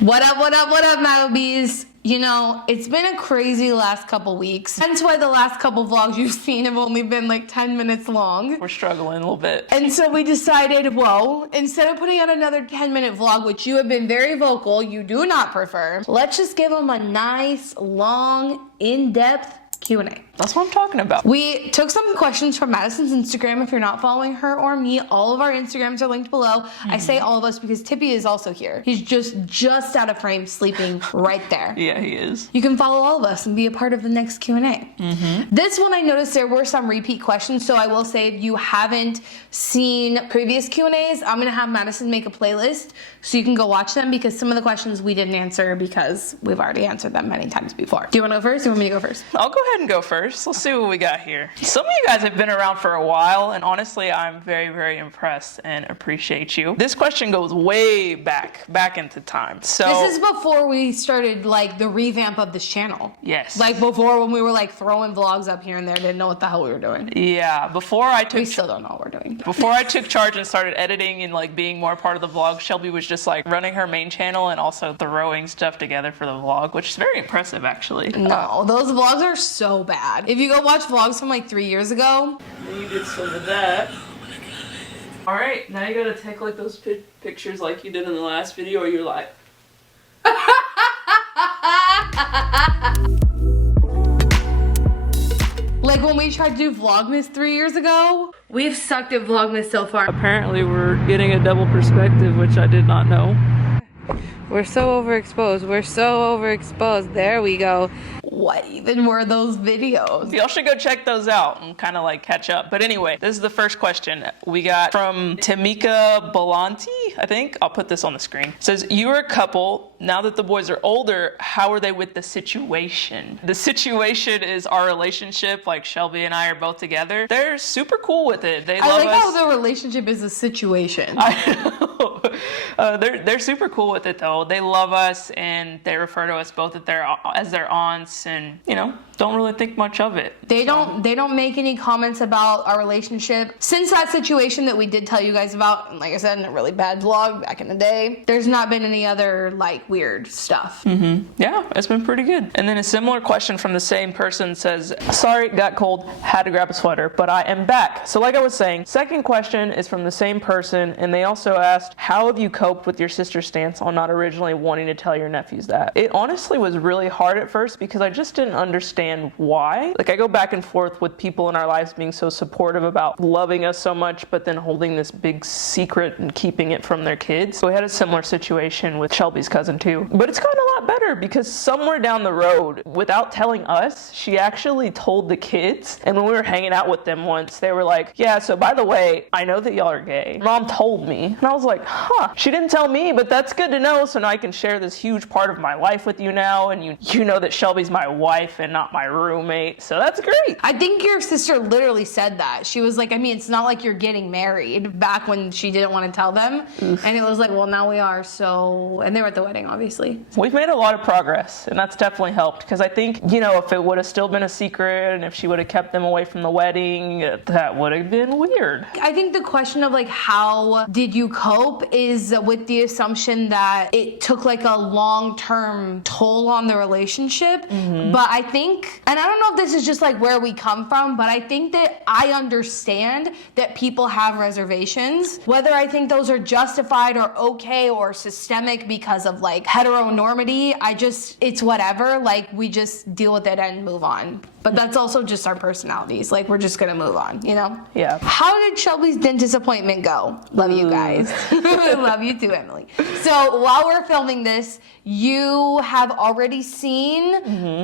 What up, what up, what up, Malibees? You know, it's been a crazy last couple weeks. That's why the last couple vlogs you've seen have only been like 10 minutes long. We're struggling a little bit. And so we decided, whoa, instead of putting out another 10-minute vlog, which you have been very vocal, you do not prefer, let's just give them a nice, long, in-depth Q&A. That's what I'm talking about. We took some questions from Madison's Instagram. If you're not following her or me, all of our Instagrams are linked below. I say all of us because Tippy is also here. He's just out of frame, sleeping right there. Yeah, he is. You can follow all of us and be a part of the next Q&A. This one, I noticed there were some repeat questions, so I will say if you haven't seen previous Q&As, I'm gonna have Madison make a playlist so you can go watch them because some of the questions we didn't answer because we've already answered them many times before. Do you wanna go first? Do you want me to go first? I'll go ahead and go first. Let's see what we got here. Some of you guys have been around for a while, and honestly, I'm very, very impressed and appreciate you. This question goes way back into time. So this is before we started like the revamp of this channel. Yes. Like before when we were like throwing vlogs up here and there, didn't know what the hell we were doing. Yeah, before I took We still don't know what we're doing. Before I took charge and started editing and like being more part of the vlog, Shelby was just like running her main channel and also throwing stuff together for the vlog, which is very impressive actually. No, those vlogs are so bad. If you go watch vlogs from like 3 years ago. You did some of that. Alright, now you gotta take like those pictures like you did in the last video, or you're like... Like when we tried to do Vlogmas 3 years ago. We've sucked at Vlogmas so far. Apparently we're getting a double perspective, which I did not know. We're so overexposed. We're so overexposed. There we go. What even were those videos? Y'all should go check those out and kind of like catch up. But anyway, this is the first question we got from Tamika Belanti, I think. I'll put this on the screen. It says, you're a couple. Now that the boys are older, how are they with the situation? The situation is our relationship. Like Shelby and I are both together. They're super cool with it. They love us. I like how the relationship is a situation. I know. They're super cool with it though. They love us and they refer to us both as their aunts, and you know, don't really think much of it. They don't make any comments about our relationship since that situation that we did tell you guys about. And like I said, in a really bad vlog back in the day, there's not been any other like weird stuff. Yeah, it's been pretty good. And then a similar question from the same person says, sorry, got cold, had to grab a sweater, but I am back. So like I was saying, second question is from the same person, and they also asked, how have you coped with your sister's stance on not originally wanting to tell your nephews that? It honestly was really hard at first because I just didn't understand why. Like I go back and forth with people in our lives being so supportive about loving us so much, but then holding this big secret and keeping it from their kids. So we had a similar situation with Shelby's cousin too. But it's gotten a lot better because somewhere down the road, without telling us, she actually told the kids. And when we were hanging out with them once, they were like, yeah, so by the way, I know that y'all are gay. Mom told me. And I was like, huh, she didn't tell me, but that's good to know. So now I can share this huge part of my life with you now. And you know that Shelby's my wife and not my roommate. So that's great. I think your sister literally said that. She was like, I mean, it's not like you're getting married, back when she didn't want to tell them. And it was like, well, now we are. So, and they were at the wedding, obviously. We've made a lot of progress, and that's definitely helped. Because I think, you know, if it would have still been a secret and if she would have kept them away from the wedding, that would have been weird. I think the question of like, how did you cope is with the assumption that it took like a long-term toll on the relationship. But I think, and I don't know if this is just like where we come from, but I think that I understand that people have reservations. Whether I think those are justified or okay or systemic because of like heteronormity, it's whatever. Like we just deal with it and move on. But that's also just our personalities. Like we're just gonna move on, you know? Yeah. How did Shelby's dentist appointment go? Love you guys. Love you too, Emily. So while we're filming this, you have already seen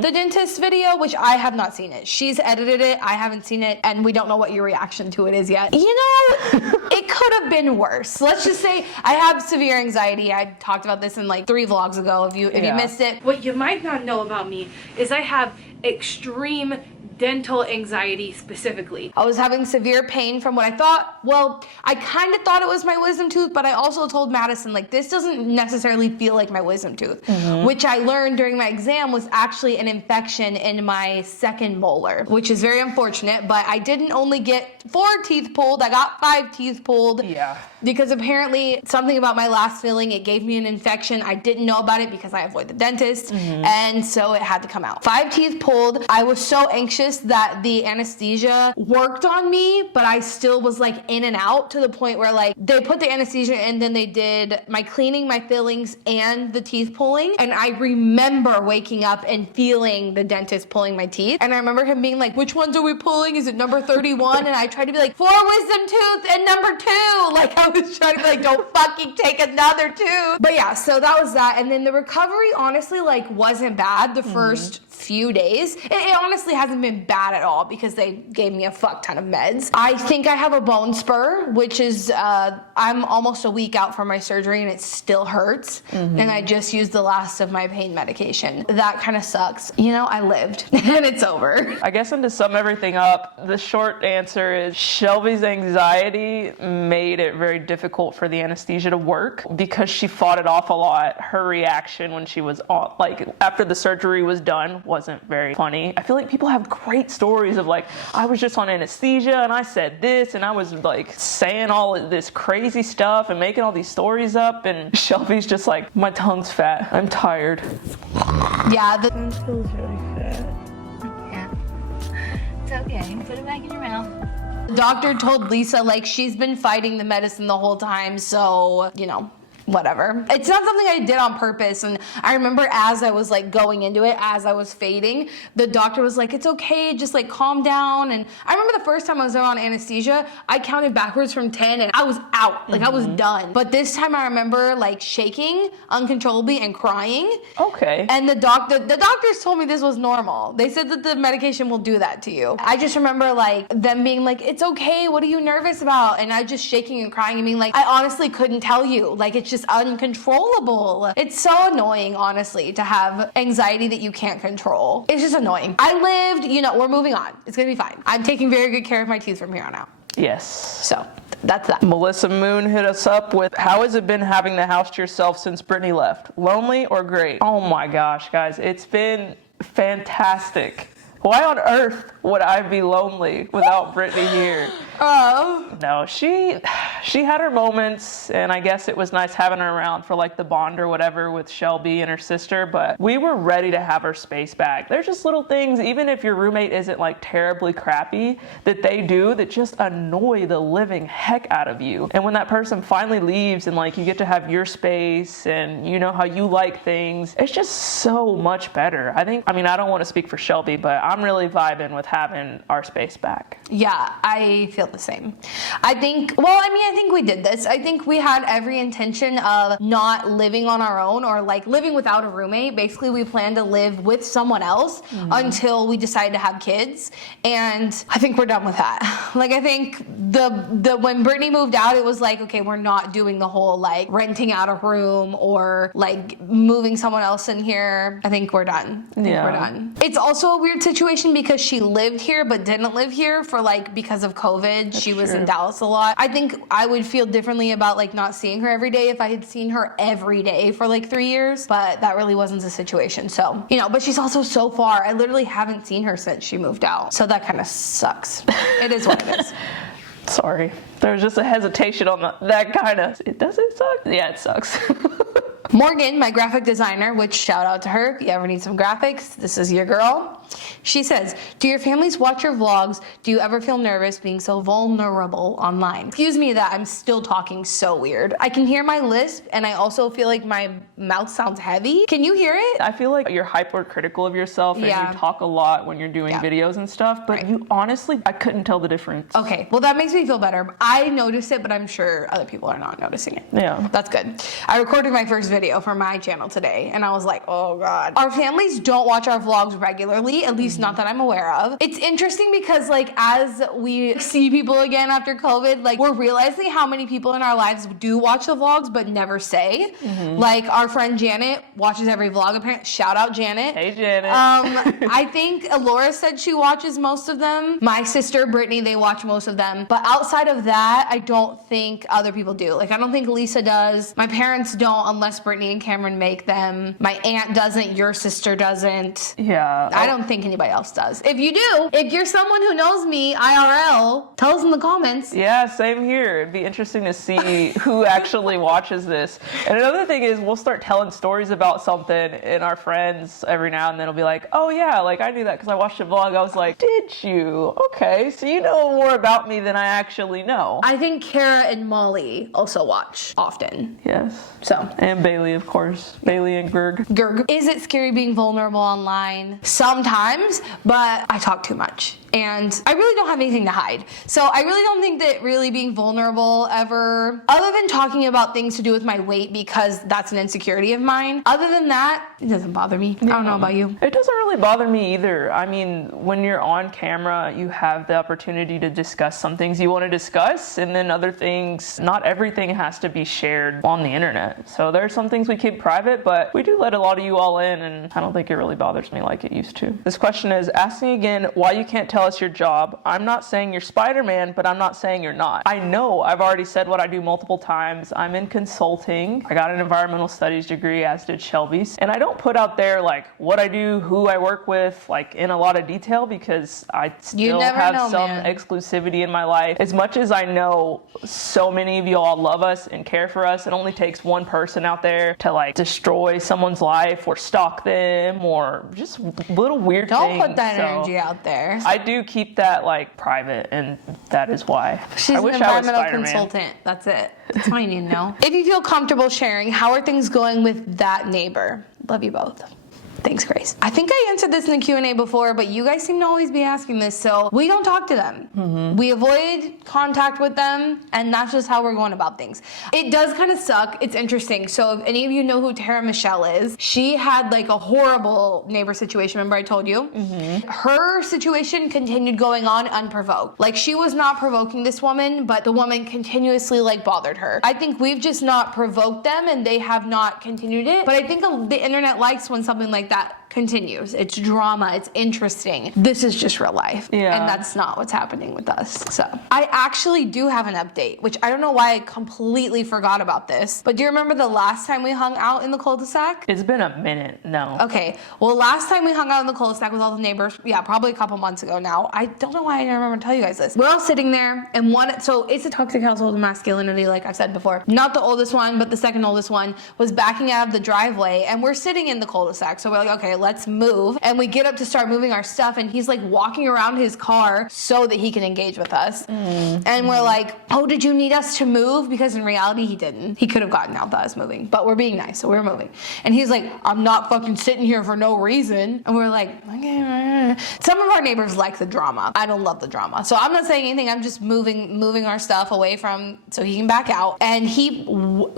the dentist video, which I have not seen it. She's edited it, I haven't seen it, and we don't know what your reaction to it is yet. You know, it could have been worse. Let's just say I have severe anxiety. I talked about this in like 3 vlogs ago. If you missed it. What you might not know about me is I have extreme dental anxiety specifically. I was having severe pain from what I thought. Well, I kind of thought it was my wisdom tooth, but I also told Madison, like, this doesn't necessarily feel like my wisdom tooth, which I learned during my exam was actually an infection in my second molar, which is very unfortunate, but I didn't only get 4 teeth pulled, I got 5 teeth pulled. Yeah. Because apparently something about my last filling, it gave me an infection. I didn't know about it because I avoid the dentist, and so it had to come out. 5 teeth pulled. I was so anxious that the anesthesia worked on me, but I still was like in and out to the point where like they put the anesthesia in, then they did my cleaning, my fillings, and the teeth pulling. And I remember waking up and feeling the dentist pulling my teeth. And I remember him being like, which ones are we pulling? Is it number 31? And I tried to be like, 4 wisdom tooth and number 2. Like I was trying to be like, don't fucking take another tooth. But yeah, so that was that. And then the recovery honestly like wasn't bad the first few days. It honestly hasn't been bad at all because they gave me a fuck ton of meds. I think I have a bone spur, which is I'm almost a week out from my surgery and it still hurts. And I just used the last of my pain medication. That kind of sucks. You know, I lived and it's over. I guess, and to sum everything up, the short answer is Shelby's anxiety made it very difficult for the anesthesia to work because she fought it off a lot. Her reaction when she was on, like after the surgery was done, wasn't very funny. I feel like people have great stories of like, I was just on anesthesia and I said this and I was like saying all of this crazy stuff and making all these stories up, and Shelby's just like, my tongue's fat, I'm tired. Yeah, the My tongue's really fat. Yeah. It's okay. Put it back in your mouth. doctor told Lisa like she's been fighting the medicine the whole time, so, you know, whatever. It's not something I did on purpose. And I remember as I was like going into it, as I was fading, the doctor was like, it's okay, just like calm down. And I remember the first time I was on anesthesia, I counted backwards from 10 and I was out, like I was done. But this time I remember like shaking uncontrollably and crying. Okay. And the doctors told me this was normal. They said that the medication will do that to you. I just remember like them being like, it's okay, what are you nervous about? And I just shaking and crying and being like, I honestly couldn't tell you. Like, it's just uncontrollable. It's so annoying, honestly, to have anxiety that you can't control. It's just annoying. I lived, you know, we're moving on. It's gonna be fine. I'm taking very good care of my teeth from here on out. Yes. So that's that. Melissa Moon hit us up with, how has it been having the house to yourself since Brittany left? Lonely or great? Oh my gosh, guys, it's been fantastic. Why on earth would I be lonely without Brittany here? Oh. No, she had her moments, and I guess it was nice having her around for like the bond or whatever with Shelby and her sister, but we were ready to have our space back. There's just little things, even if your roommate isn't like terribly crappy, that they do that just annoy the living heck out of you. And when that person finally leaves and like you get to have your space and you know how you like things, it's just so much better. I don't want to speak for Shelby, but I'm really vibing with having our space back. Yeah, I feel the same. I think we did this. I think we had every intention of not living on our own or like living without a roommate. Basically, we planned to live with someone else until we decided to have kids. And I think we're done with that. Like, I think when Brittany moved out, it was like, okay, we're not doing the whole like renting out a room or like moving someone else in here. I think we're done. We're done. It's also a weird situation because she lived here but didn't live here for like because of COVID. She was in Dallas a lot. I think I would feel differently about like not seeing her every day if I had seen her every day for like 3 years, but that really wasn't the situation. So, you know, but she's also so far. I literally haven't seen her since she moved out. So that kind of sucks. It is what it is. Sorry. There was just a hesitation on that kind of, does it suck? Yeah, it sucks. Morgan, my graphic designer, which shout out to her, if you ever need some graphics, this is your girl. She says, do your families watch your vlogs? Do you ever feel nervous being so vulnerable online? Excuse me that I'm still talking so weird. I can hear my lisp and I also feel like my mouth sounds heavy. Can you hear it? I feel like you're hypercritical of yourself and you talk a lot when you're doing videos and stuff, but you honestly, I couldn't tell the difference. Okay, well that makes me feel better. I noticed it, but I'm sure other people are not noticing it. Yeah. That's good. I recorded my first video for my channel today and I was like, oh God. Our families don't watch our vlogs regularly reality, at least not that I'm aware of. It's interesting because like as we see people again after COVID, like we're realizing how many people in our lives do watch the vlogs but never say. Like our friend Janet watches every vlog apparently. Shout out Janet. Hey Janet. I think Laura said she watches most of them. My sister Brittany, they watch most of them. But outside of that, I don't think other people do. Like I don't think Lisa does. My parents don't unless Brittany and Cameron make them. My aunt doesn't. Your sister doesn't. Yeah. I don't think anybody else does. If you do, if you're someone who knows me IRL, tell us in the comments. Yeah, same here. It'd be interesting to see who actually watches this. And another thing is we'll start telling stories about something and our friends every now and then will be like, oh yeah, like I knew that because I watched a vlog. I was like, did you? Okay, so you know more about me than I actually know. I think Kara and Molly also watch often. Yes. So. And Bailey, of course. Bailey and Gerg. Is it scary being vulnerable online? Sometimes, but I talk too much. And I really don't have anything to hide. So I really don't think that really being vulnerable ever, other than talking about things to do with my weight because that's an insecurity of mine, other than that, it doesn't bother me. I don't know about you. It doesn't really bother me either. I mean, when you're on camera, you have the opportunity to discuss some things you want to discuss, and then other things, not everything has to be shared on the internet. So there are some things we keep private, but we do let a lot of you all in, and I don't think it really bothers me like it used to. This question is asking again why you can't tell us your job. I'm not saying you're Spider-Man, but I'm not saying you're not. I know I've already said what I do multiple times. I'm in consulting. I got an environmental studies degree, as did Shelby's. And I don't put out there like what I do, who I work with, like in a lot of detail because I still have some exclusivity in my life. As much as I know so many of you all love us and care for us, it only takes one person out there to like destroy someone's life or stalk them or just little weird things. Don't put that energy out there. I do keep that like private, and that is why. She's an environmental consultant. That's it. That's all you need to know. If you feel comfortable sharing, how are things going with that neighbor? Love you both. Thanks, Grace. I think I answered this in the Q&A before, but you guys seem to always be asking this, so we don't talk to them. We avoid contact with them, and that's just how we're going about things. It does kind of suck. It's interesting. So if any of you know who Tara Michelle is, she had like a horrible neighbor situation. Remember I told you? Her situation continued going on unprovoked. Like she was not provoking this woman, but the woman continuously like bothered her. I think we've just not provoked them, and they have not continued it. But I think the internet likes when something like that continues. It's drama. It's interesting. This is just real life. Yeah. And that's not what's happening with us. So I actually do have an update, which I don't know why I completely forgot about this. But do you remember the last time we hung out in the cul-de-sac? It's been a minute. No. Okay. Well, last time we hung out in the cul-de-sac with all the neighbors, yeah, probably a couple months ago now. I don't know why I didn't remember to tell you guys this. We're all sitting there, and so it's a toxic household of masculinity, like I've said before. Not the oldest one, but the second oldest one was backing out of the driveway, and we're sitting in the cul-de-sac. So we're like, okay, let's move. And we get up to start moving our stuff, and he's like walking around his car so that he can engage with us. And we're like, oh, did you need us to move? Because in reality, he didn't. He could have gotten out that I was moving, but we're being nice, so we're moving. And he's like, I'm not fucking sitting here for no reason. And we're like, okay. Some of our neighbors like the drama. I don't love the drama. So I'm not saying anything. I'm just moving our stuff away from so he can back out. And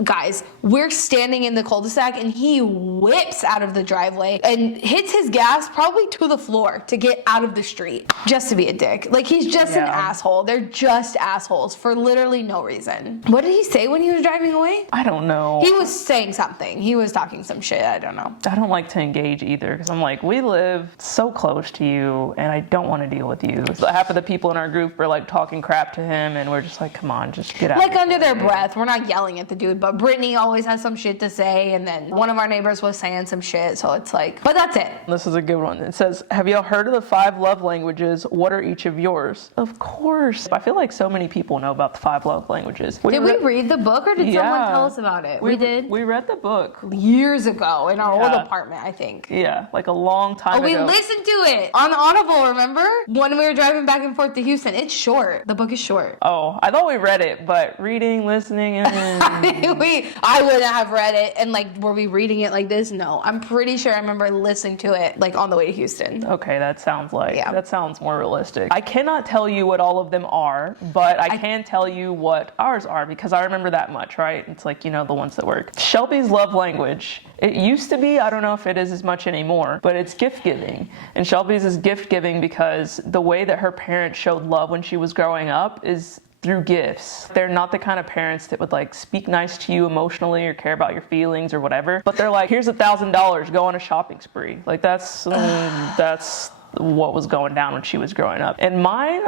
guys, we're standing in the cul-de-sac, and he whips out of the driveway and hits his gas probably to the floor to get out of the street just to be a dick. Like he's just an asshole. They're just assholes for literally no reason. What did he say when he was driving away? I don't know. He was saying something. He was talking some shit. I don't know. I don't like to engage either because I'm like, we live so close to you and I don't want to deal with you. So half of the people in our group are like talking crap to him and we're just like, come on, just get out. Like under their breath. We're not yelling at the dude, but Brittany always has some shit to say, and then one of our neighbors was saying some shit, so it's like, but that's it. This is a good one. It says, have y'all heard of the 5 love languages? What are each of yours? Of course. I feel like so many people know about the 5 love languages. Did we read the book or did someone tell us about it? We did. We read the book. Years ago in our old apartment, I think. Yeah, like a long time ago. We listened to it on Audible, remember? When we were driving back and forth to Houston. It's short. The book is short. Oh, I thought we read it, but reading, listening, I wouldn't have read it and like, were we reading it like this? No. I'm pretty sure I remember listening to it like on the way to Houston. Okay, that sounds more realistic. I cannot tell you what all of them are, but I can tell you what ours are because I remember that much, right? It's like, the ones that work. Shelby's love language. It used to be, I don't know if it is as much anymore, but it's gift giving. And Shelby's is gift giving because the way that her parents showed love when she was growing up is through gifts. They're not the kind of parents that would like speak nice to you emotionally or care about your feelings or whatever, but they're like, here's $1,000, go on a shopping spree. Like that's what was going down when she was growing up. And mine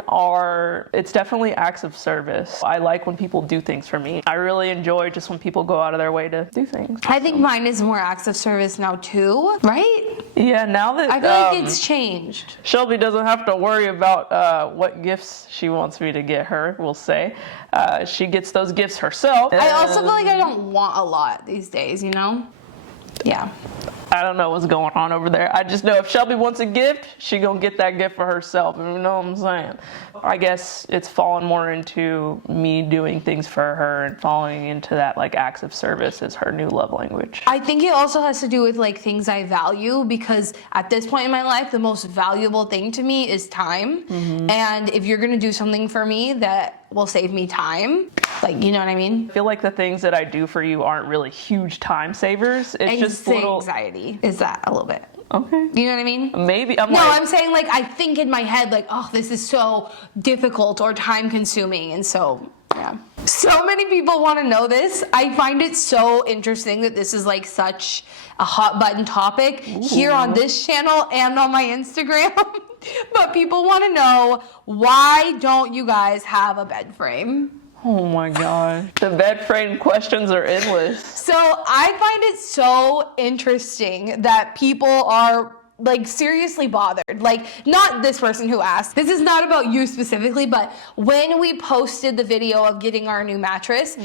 it's definitely acts of service. I like when people do things for me. I really enjoy just when people go out of their way to do things. I think mine is more acts of service now too, right? Yeah, now that I feel like it's changed. Shelby doesn't have to worry about what gifts she wants me to get her, we'll say. She gets those gifts herself. I also feel like I don't want a lot these days, Yeah. I don't know what's going on over there. I just know if Shelby wants a gift, she gonna get that gift for herself. You know what I'm saying? I guess it's fallen more into me doing things for her and falling into that like acts of service as her new love language. I think it also has to do with like things I value because at this point in my life, the most valuable thing to me is time. Mm-hmm. And if you're gonna do something for me that will save me time, like, you know what I mean? I feel like the things that I do for you aren't really huge time savers. It's just little anxiety. Is that a little bit? Okay. You know what I mean? Maybe. I'm saying like I think in my head like, oh, this is so difficult or time consuming, and so yeah. So many people want to know this. I find it so interesting that this is like such a hot button topic here on this channel and on my Instagram. But people want to know, why don't you guys have a bed frame? Oh my God. The bed frame questions are endless. So I find it so interesting that people are like seriously bothered. Like, not this person who asked. This is not about you specifically, but when we posted the video of getting our new mattress,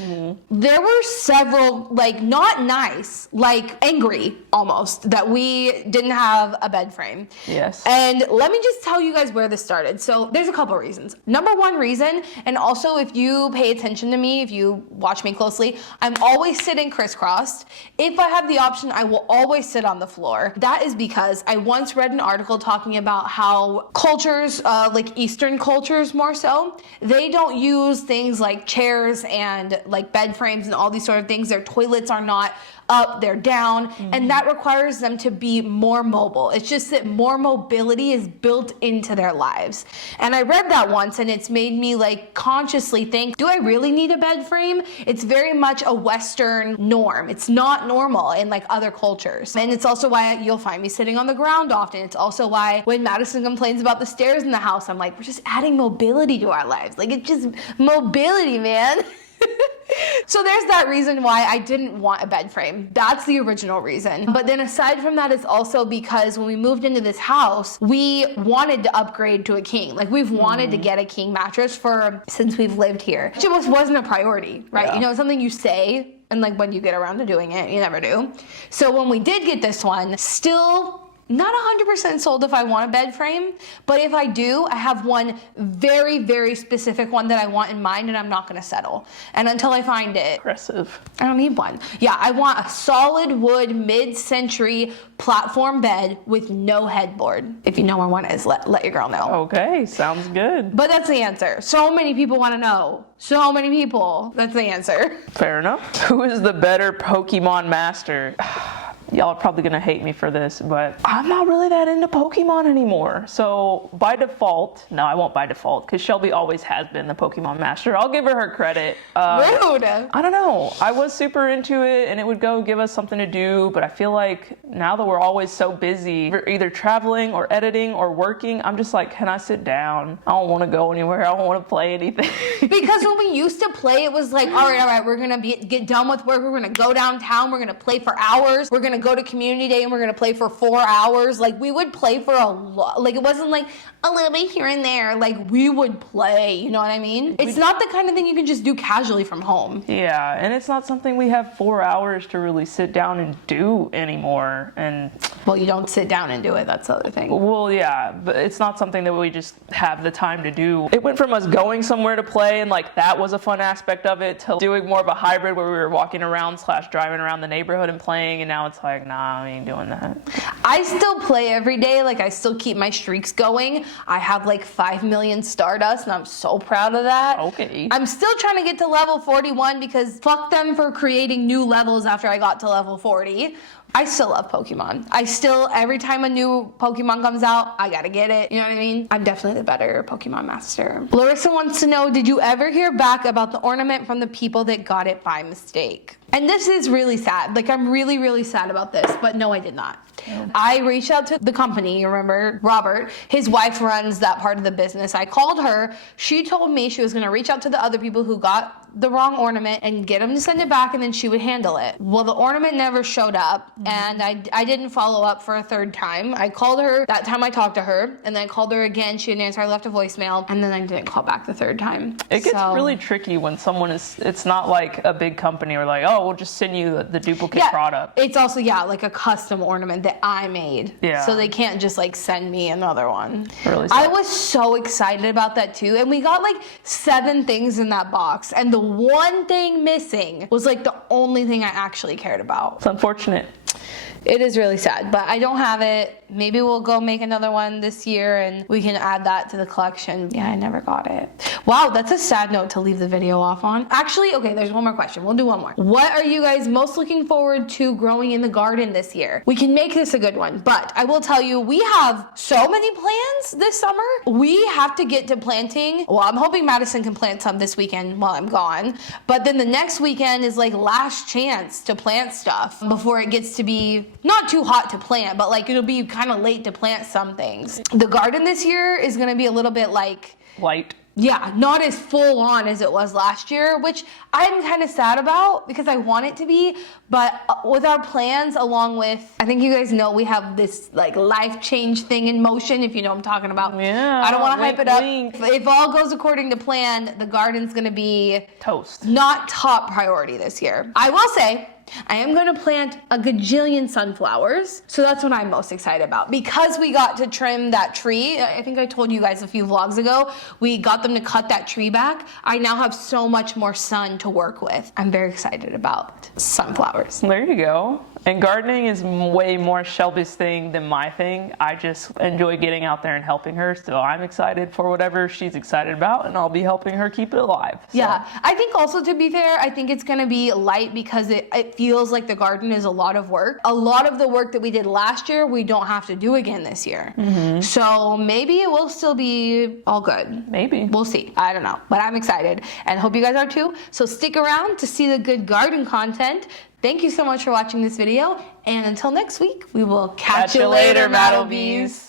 there were several, like, not nice, like angry almost, that we didn't have a bed frame. Yes. And let me just tell you guys where this started. So there's a couple reasons. Number one reason, and also if you pay attention to me, if you watch me closely, I'm always sitting crisscrossed. If I have the option, I will always sit on the floor. That is because I once read an article talking about how cultures, like Eastern cultures more so, they don't use things like chairs and like bed frames and all these sort of things. Their toilets are not up, they're down, and that requires them to be more mobile. It's just that more mobility is built into their lives. And I read that once and it's made me like consciously think, do I really need a bed frame? It's very much a Western norm. It's not normal in like other cultures. And it's also why you'll find me sitting on the ground often. It's also why when Madison complains about the stairs in the house, I'm like, we're just adding mobility to our lives. Like, it's just mobility, man. So there's that reason why I didn't want a bed frame. That's the original reason. But then aside from that, it's also because when we moved into this house, we wanted to upgrade to a king. Like, we've wanted to get a king mattress since we've lived here. It just wasn't a priority, right? Yeah. It's something you say, and like when you get around to doing it, you never do. So when we did get this one, still not 100% sold if I want a bed frame, but if I do, I have one very, very specific one that I want in mind, and I'm not gonna settle. And until I find it, Impressive. I don't need one. Yeah, I want a solid wood mid-century platform bed with no headboard. If you know where one is, let your girl know. Okay, sounds good. But that's the answer. So many people want to know. So many people. That's the answer. Fair enough. Who is the better Pokemon master? Y'all are probably gonna hate me for this, but I'm not really that into Pokemon anymore. So by default, no, I won't by default, because Shelby always has been the Pokemon master. I'll give her credit. Rude. I don't know. I was super into it, and it would go give us something to do, but I feel like now that we're always so busy, we're either traveling or editing or working, I'm just like, can I sit down? I don't want to go anywhere. I don't want to play anything. Because when we used to play, it was like, all right, we're gonna get done with work. We're gonna go downtown. We're gonna play for hours. We're gonna go to community day and we're gonna play for 4 hours. Like, we would play for a lot. Like, it wasn't like a little bit here and there. Like, we would play, you know what I mean? It's not the kind of thing you can just do casually from home. Yeah, and it's not something we have 4 hours to really sit down and do anymore. And well, you don't sit down and do it. That's the other thing. Well, yeah, but it's not something that we just have the time to do. It went from us going somewhere to play, and like that was a fun aspect of it, to doing more of a hybrid where we were walking around / driving around the neighborhood and playing. And now it's like, like, nah, I ain't doing that. I still play every day. Like, I still keep my streaks going. I have like 5 million Stardust, and I'm so proud of that. Okay. I'm still trying to get to level 41 because fuck them for creating new levels after I got to level 40. I still love Pokemon. Every time a new Pokemon comes out, I gotta get it. You know what I mean? I'm definitely the better Pokemon master. Larissa wants to know, did you ever hear back about the ornament from the people that got it by mistake? And this is really sad. Like, I'm really, really sad about this, but no, I did not. I reached out to the company, you remember, Robert, his wife runs that part of the business. I called her. She told me she was gonna reach out to the other people who got the wrong ornament and get them to send it back, and then she would handle it. Well, the ornament never showed up, and I didn't follow up for a third time. I called her, that time I talked to her, and then I called her again. She didn't answer. I left a voicemail, and then I didn't call back the third time. It gets really tricky when someone it's not like a big company or like, oh, we'll just send you the duplicate product. It's also, like a custom ornament that I made. Yeah. So they can't just like send me another one. Really I was so excited about that too. And we got like 7 things in that box. And the one thing missing was like the only thing I actually cared about. It's unfortunate. It is really sad, but I don't have it. Maybe we'll go make another one this year and we can add that to the collection. Yeah, I never got it. Wow, that's a sad note to leave the video off on. Actually, okay, there's one more question. We'll do one more. What are you guys most looking forward to growing in the garden this year? We can make this a good one, but I will tell you, we have so many plans this summer. We have to get to planting. Well, I'm hoping Madison can plant some this weekend while I'm gone, but then the next weekend is like last chance to plant stuff before it gets to be not too hot to plant, but like it'll be kind of late to plant some things. The garden this year is gonna be a little bit like light. Yeah, not as full on as it was last year, which I'm kind of sad about because I want it to be. But with our plans, along with, I think you guys know we have this like life change thing in motion, if you know what I'm talking about. Yeah. I don't want to hype it up. Wink. If all goes according to plan, the garden's going to be toast. Not top priority this year. I will say, I am going to plant a gajillion sunflowers. So that's what I'm most excited about. Because we got to trim that tree, I think I told you guys a few vlogs ago, we got them to cut that tree back. I now have so much more sun to work with. I'm very excited about sunflowers. There you go. And gardening is way more Shelby's thing than my thing. I just enjoy getting out there and helping her. So I'm excited for whatever she's excited about, and I'll be helping her keep it alive. So. Yeah, I think also, to be fair, I think it's going to be light because it feels like the garden is a lot of work. A lot of the work that we did last year, we don't have to do again this year. Mm-hmm. So maybe it will still be all good. Maybe. We'll see. I don't know. But I'm excited and hope you guys are too. So stick around to see the good garden content. Thank you so much for watching this video. And until next week, we will catch you later, Maddlebees.